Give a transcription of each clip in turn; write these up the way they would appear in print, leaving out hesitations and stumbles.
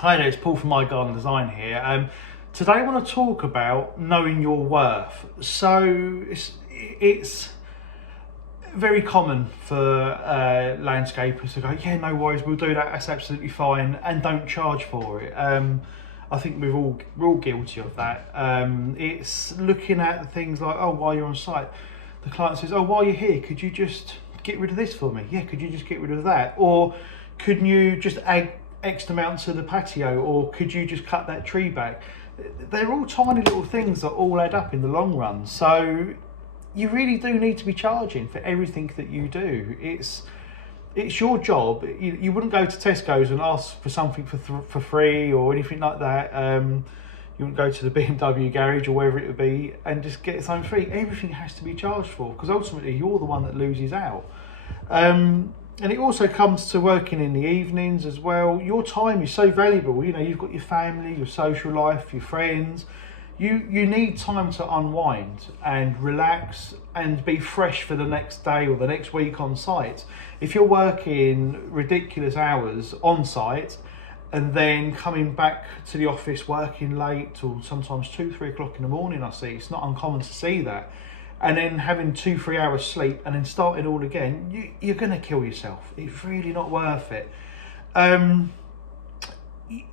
Hi there, it's Paul from My Garden Design here. Today I want to talk about knowing your worth. So it's very common for landscapers to go, yeah, no worries, we'll do that, that's absolutely fine, and don't charge for it. I think we're all guilty of that. It's looking at things like, oh, while you're on site, the client says, oh, while you're here, could you just get rid of this for me? Yeah, could you just get rid of that? Or couldn't you just add X amount to the patio? Or could you just cut that tree back? They're all tiny little things that all add up in the long run. So you really do need to be charging for everything that you do. It's your job. You wouldn't go to Tesco's and ask for something for free or anything like that. You wouldn't go to the BMW garage or wherever it would be and just get something free. Everything has to be charged for, because ultimately you're the one that loses out. And it also comes to working in the evenings as well. Your time is so valuable. You know, you've got your family, your social life, your friends. You need time to unwind and relax and be fresh for the next day or the next week on site. If you're working ridiculous hours on site and then coming back to the office working late till sometimes 2-3 o'clock in the morning, I see it's not uncommon to see that, and then having 2-3 hours sleep and then starting all again, you're going to kill yourself. It's really not worth it.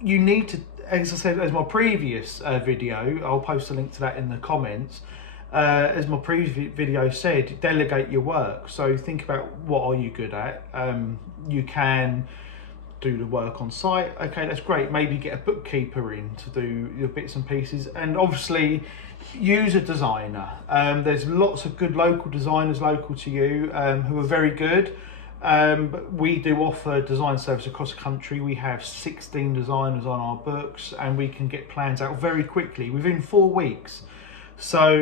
You need to, as I said, as my previous video, I'll post a link to that in the comments, as my previous video said, delegate your work. So think about, what are you good at? You can do the work on site. Okay, that's great. Maybe get a bookkeeper in to do your bits and pieces, and obviously use a designer. There's lots of good local designers local to you who are very good. But we do offer design service across the country. We have 16 designers on our books, and we can get plans out very quickly, within 4 weeks. So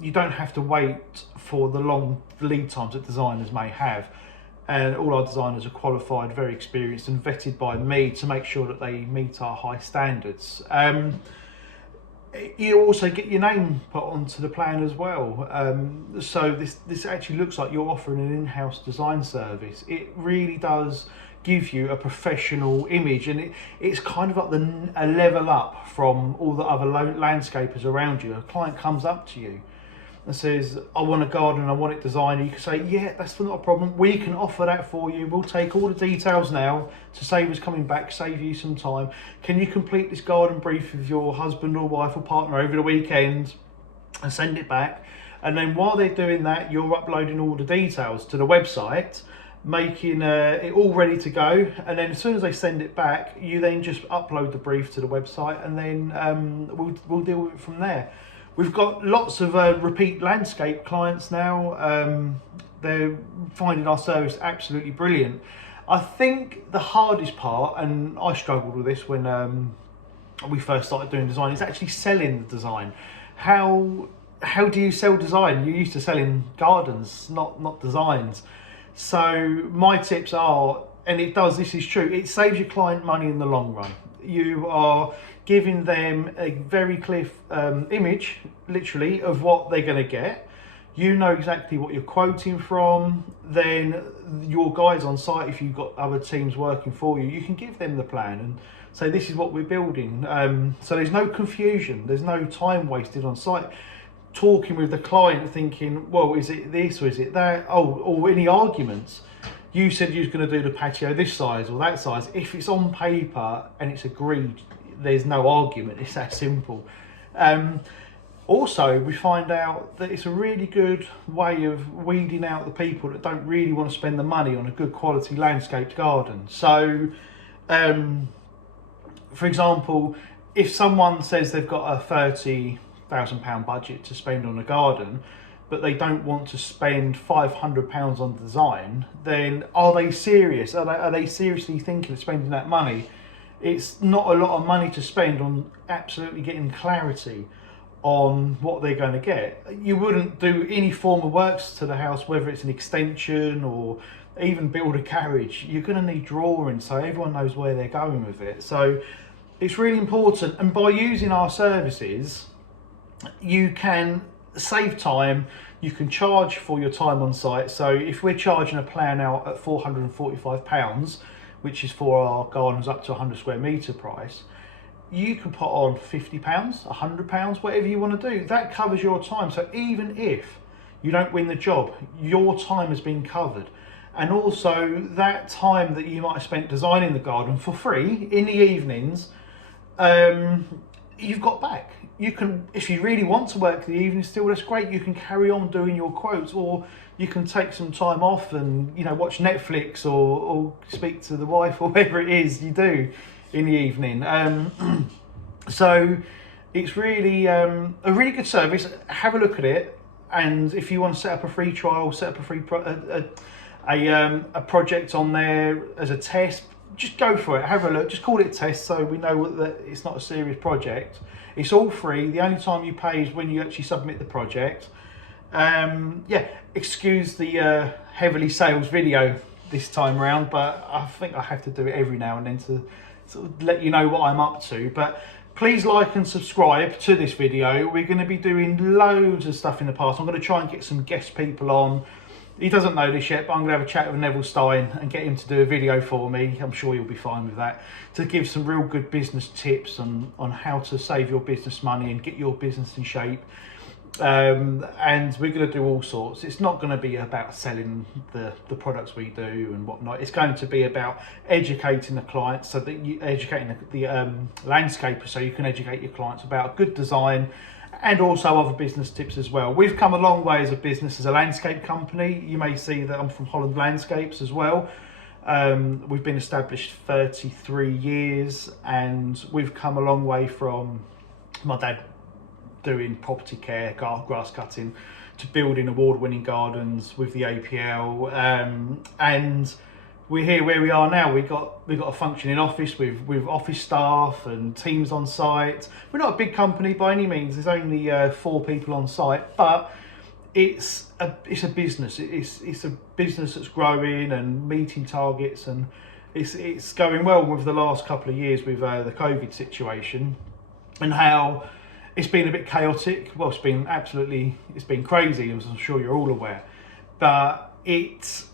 you don't have to wait for the long lead times that designers may have. And all our designers are qualified, very experienced, and vetted by me to make sure that they meet our high standards. You also get your name put onto the plan as well. So this actually looks like you're offering an in-house design service. It really does give you a professional image, and it's kind of like a level up from all the other landscapers around you. A client comes up to you and says, I want a garden and I want it designed. You can say, yeah, that's not a problem. We can offer that for you. We'll take all the details now to save us coming back, save you some time. Can you complete this garden brief with your husband or wife or partner over the weekend and send it back? And then while they're doing that, you're uploading all the details to the website, making it all ready to go. And then as soon as they send it back, you then just upload the brief to the website, and then we'll deal with it from there. We've got lots of repeat landscape clients now. They're finding our service absolutely brilliant. I think the hardest part, and I struggled with this when we first started doing design, is actually selling the design. How do you sell design? You're used to selling gardens, not designs. So my tips are, and this is true, it saves your client money in the long run. You are giving them a very clear image, literally, of what they're going to get. You know exactly what you're quoting from. Then your guys on site, if you've got other teams working for you, you can give them the plan and say, this is what we're building. So there's no confusion. There's no time wasted on site talking with the client thinking, well, is it this or is it that? Oh, or any arguments. You said you was going to do the patio this size or that size. If it's on paper and it's agreed, there's no argument. It's that simple. Also, we find out that it's a really good way of weeding out the people that don't really want to spend the money on a good quality landscaped garden. So, for example, if someone says they've got a £30,000 budget to spend on a garden, but they don't want to spend £500 on design, then are they serious? Are they seriously thinking of spending that money? It's not a lot of money to spend on absolutely getting clarity on what they're going to get. You wouldn't do any form of works to the house, whether it's an extension or even build a carriage. You're going to need drawings so everyone knows where they're going with it. So it's really important, and by using our services, you can save time. You can charge for your time on site. So if we're charging a plan out at £445, which is for our gardens up to 100 square metre price, you can put on £50, £100, whatever you want to do. That covers your time. So even if you don't win the job, your time has been covered. And also that time that you might have spent designing the garden for free in the evenings, you've got back. You can, if you really want to work the evening still, that's great. You can carry on doing your quotes, or you can take some time off and, you know, watch Netflix or speak to the wife or whatever it is you do in the evening. So it's really a really good service. Have a look at it, and if you want to set up a free trial, set up a free a project on there as a test, just go for it. Have a look. Just call it a test, so we know that it's not a serious project. It's all free. The only time you pay is when you actually submit the project. Yeah, excuse the heavily sales video this time around, but I think I have to do it every now and then to sort of let you know what I'm up to. But please like and subscribe to this video. We're going to be doing loads of stuff in the past. I'm going to try and get some guest people on. He doesn't know this yet, but I'm going to have a chat with Neville Stein and get him to do a video for me. I'm sure you'll be fine with that, to give some real good business tips on how to save your business money and get your business in shape. And we're going to do all sorts. It's not going to be about selling the products we do and whatnot. It's going to be about educating the clients, so that you educating the landscapers, so you can educate your clients about good design, and also other business tips as well. We've come a long way as a business, as a landscape company. You may see that I'm from Holland Landscapes as well. We've been established 33 years, and we've come a long way from my dad doing property care, grass cutting, to building award-winning gardens with the APL, and we're here where we are now. We've got a functioning office with office staff and teams on site. We're not a big company by any means. There's only 4 people on site, but it's a business. It's a business that's growing and meeting targets, and it's going well with the last couple of years with the COVID situation, and how it's been a bit chaotic. Well, it's been crazy, as I'm sure you're all aware, but it's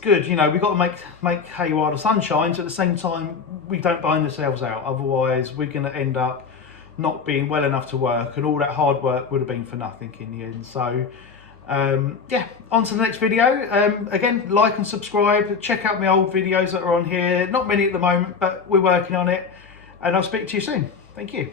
good. You know, we've got to make hay while the sun shines. At the same time, we don't burn ourselves out. Otherwise, we're going to end up not being well enough to work, and all that hard work would have been for nothing in the end. So, yeah, on to the next video. Again, like and subscribe. Check out my old videos that are on here. Not many at the moment, but we're working on it. And I'll speak to you soon. Thank you.